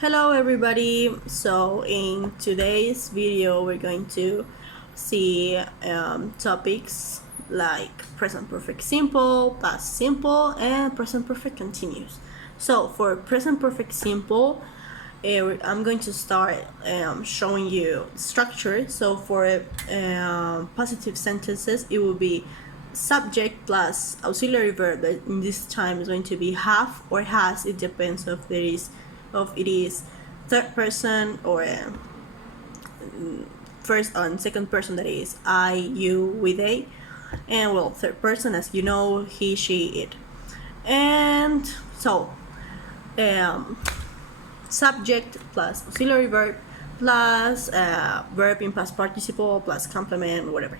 Hello everybody, so in today's video we're going to see topics like present perfect simple, past simple, and present perfect continuous. So for present perfect simple, I'm going to start showing you structure. So for positive sentences, it will be subject plus auxiliary verb. That in this time is going to be have or has. It depends if it is third person or first and second person, that is I, you, we, they, and well, third person, as you know, he, she, it. And so subject plus auxiliary verb plus verb in past participle plus complement, whatever.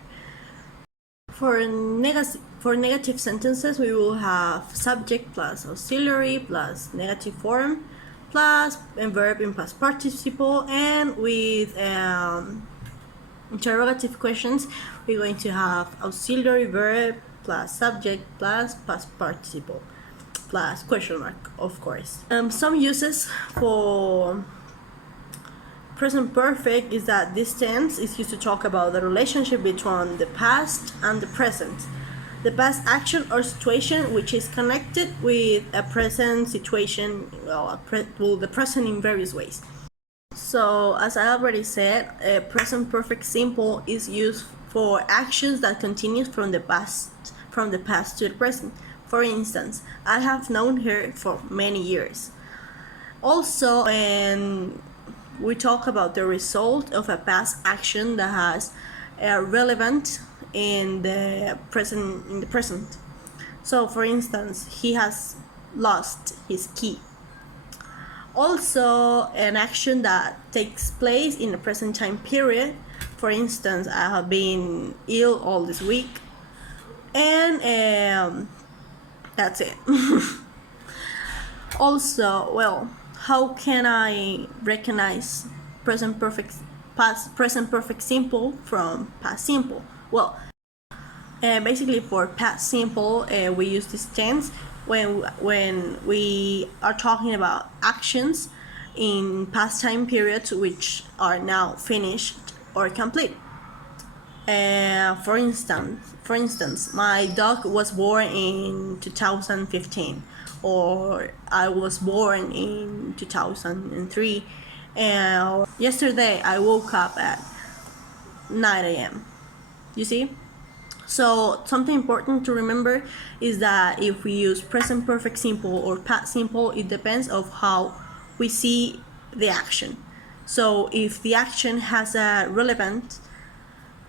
For negative sentences, we will have subject plus auxiliary plus negative form plus a verb in past participle, and with interrogative questions, we're going to have auxiliary verb plus subject plus past participle plus question mark, of course. Some uses for present perfect is that this tense is used to talk about the relationship between the past and the present. The past action or situation which is connected with a present situation, the present in various ways. So as I already said, present perfect simple is used for actions that continue from the past to the present. For instance, I have known her for many years. Also, when we talk about the result of a past action that has relevant in the present. So for instance, he has lost his key. Also, an action that takes place in the present time period. For instance, I have been ill all this week, and that's it. Also, well, how can I recognize present perfect simple from past simple? Well, basically for past simple, we use this tense when we are talking about actions in past time periods which are now finished or complete. For instance, my dog was born in 2015, or I was born in 2003, and yesterday I woke up at 9 a.m. You see? So something important to remember is that if we use present perfect simple or past simple, it depends of how we see the action. So if the action has a relevant,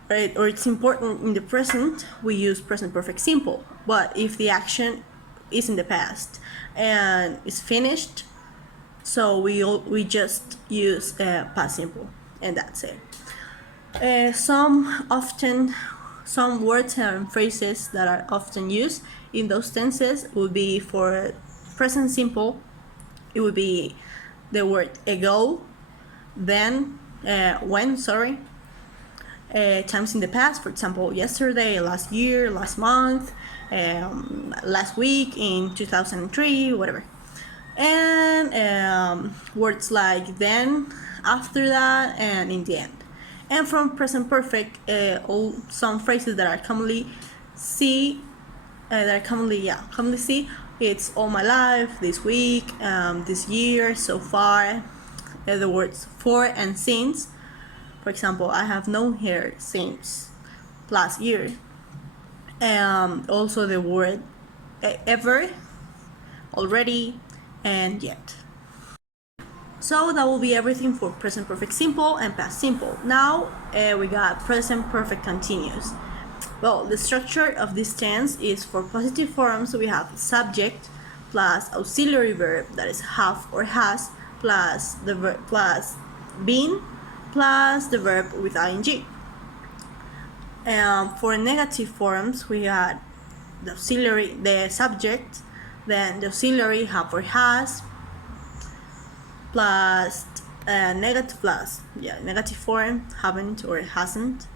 right, or it's important in the present, we use present perfect simple. But if the action is in the past and is finished, so we just use past simple, and that's it. Some words and phrases that are often used in those tenses would be for present simple. It would be the word ago, then, when, times in the past, for example, yesterday, last year, last month, last week, in 2003, whatever. And words like then, after that, and in the end. And from present perfect, some phrases that are commonly see, it's all my life, this week, this year, so far. The words for and since. For example, I have known her since last year. Also the word ever, already, and yet. So that will be everything for present perfect simple and past simple. Now we got present perfect continuous. Well, the structure of this tense is for positive forms. We have subject plus auxiliary verb, that is have or has, plus the verb plus been plus the verb with ing. For negative forms, we had the subject, then the auxiliary have or has, plus negative form, haven't or hasn't,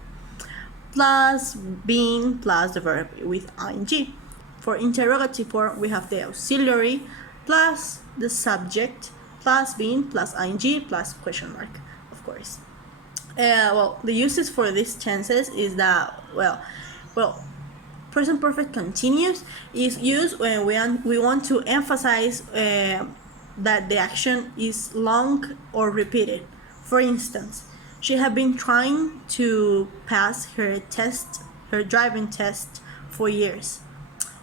plus been plus the verb with ing. For interrogative form, we have the auxiliary plus the subject plus been plus ing plus question mark, of course. Well, the uses for these tenses is that, well, present perfect continuous is used when we want to emphasize that the action is long or repeated. For instance, she had been trying to pass her driving test for years.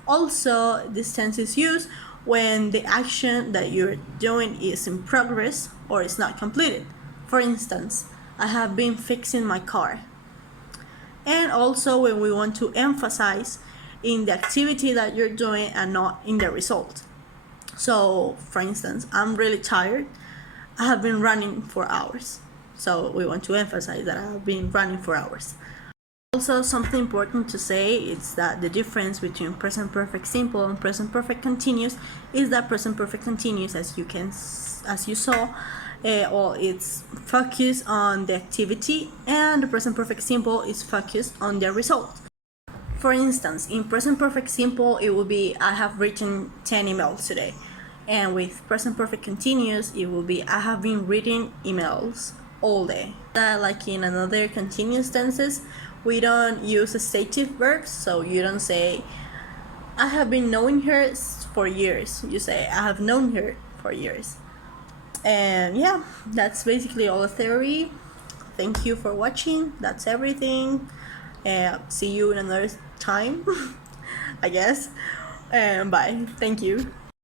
Also, this tense is used when the action that you're doing is in progress or is not completed. For instance, I have been fixing my car. And also when we want to emphasize in the activity that you're doing and not in the result. So, for instance, I'm really tired. I have been running for hours. So we want to emphasize that I have been running for hours. Also, something important to say is that the difference between present perfect simple and present perfect continuous is that present perfect continuous, as you saw, it's focused on the activity, and the present perfect simple is focused on the result. For instance, in present perfect simple, it will be I have written 10 emails today, and with present perfect continuous, it will be I have been reading emails all day. Like in another continuous tenses, we don't use stative verbs, so you don't say I have been knowing her for years. You say I have known her for years. And yeah, that's basically all the theory. Thank you for watching. That's everything. See you in another time, I guess. Bye. Thank you.